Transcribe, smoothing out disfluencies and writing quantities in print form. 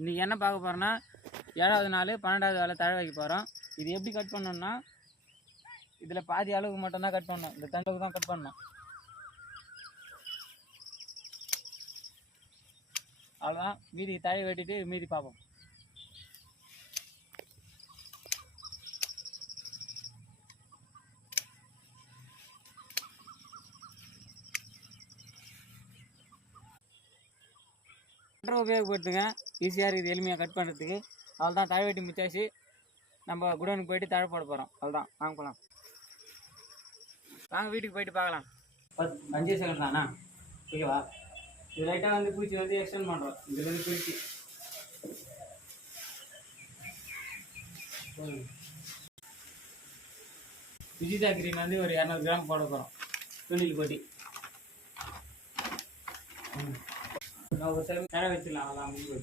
இன்றைக்கி என்ன பார்க்க போகிறோன்னா 7வது நாள் 12வது வேலை தழை வைக்க போகிறோம். இது எப்படி கட் பண்ணணும்னா இதில் பாதி அளவுக்கு மட்டும்தான் கட் பண்ணணும். இந்த தண்டவுக்கு தான் கட் பண்ணணும். அவ்வளோதான். மீதி தழை வெட்டிட்டு மீதி பார்ப்போம். கட்டரை உபயோகப்படுத்துங்க. ஈஸியாக இருக்குது எளிமையாக கட் பண்ணுறதுக்கு. அவ்வளோதான். தழை வெட்டி மிச்சாச்சு. நம்ம குடோனுக்கு போயிட்டு தழை போட போகிறோம். அவ்வளோதான். வாங்க போகலாம். வாங்க வீட்டுக்கு போயிட்டு பார்க்கலாம். 5 செகண்ட் தானா? ஓகேவா? இது லைட்டாக வந்து பூச்சி வந்து எக்ஸ்டெண்ட் பண்ணுறோம். இதுலேருந்து பிரிச்சு விஜிதா கிரீன் வந்து ஒரு 200 கிராம் போட போகிறோம். துணியில் கொட்டி ஒரு சில நேரம் வச்சிடலாம். அதான் முடிவு.